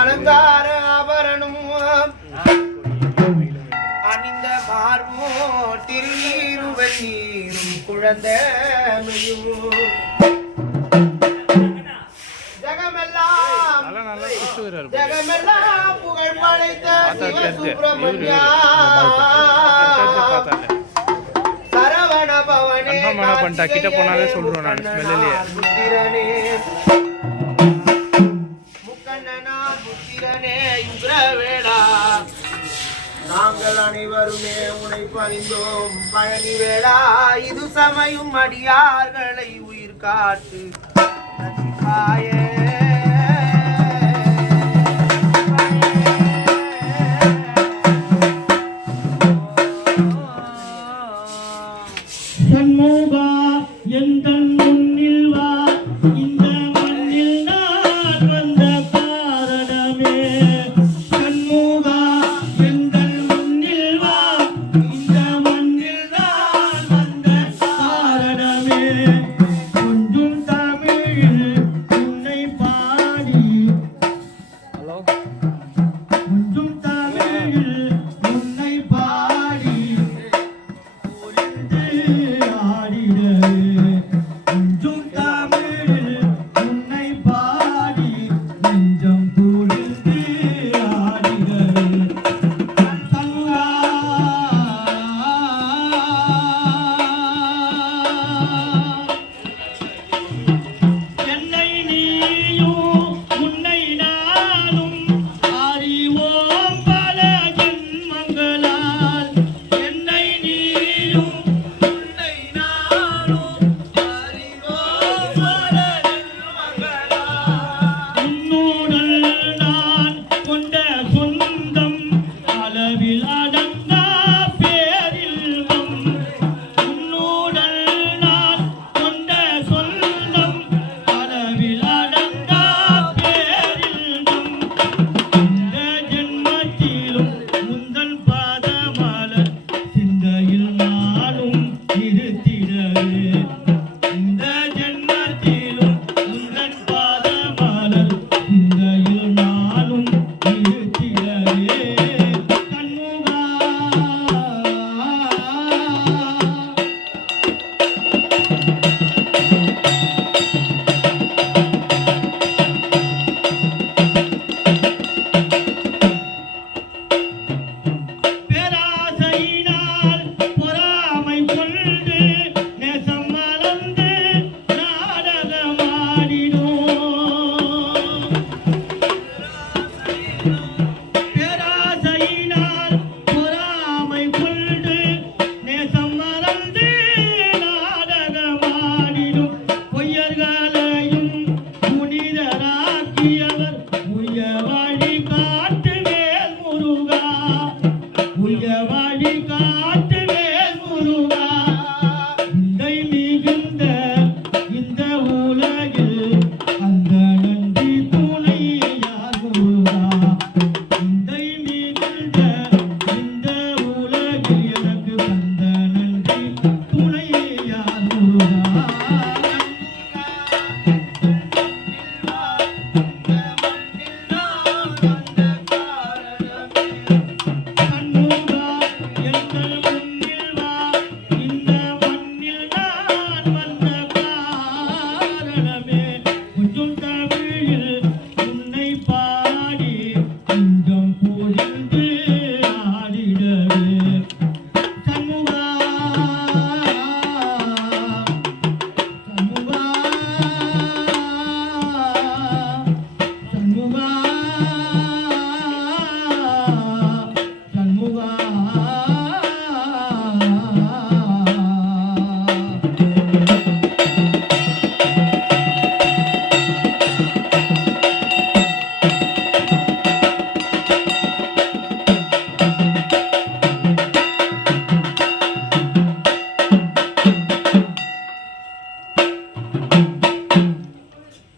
அலங்கார ஆபரணம் அணிந்த மார்போ திருநீரும் வெந்நீரும் குழந்தையும் ஜெகமெல்லாம் புகழ் படைத்த சிவசுப்பிரமணியா சரவண பவனே கிட்ட போனாலே சொல்றேன் நான் ஸ்மெல்லிலே நாங்கள் அனைவருமே உனை பணிந்தோம் பழனி வேளா இது சமயம் அடியார்களை உயிர் காட்டு சண்முகா எங்கள் முன்னில் வா இந்த மண்ணில் நான் வந்த காரணமே சண்முகா எங்கள் முன்னில் வா இந்த மண்ணில் நான் வந்த காரணமே கொஞ்சம் தமிழில் உன்னை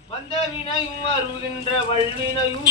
வந்த வினையும் வருகின்ற வல்வினையும்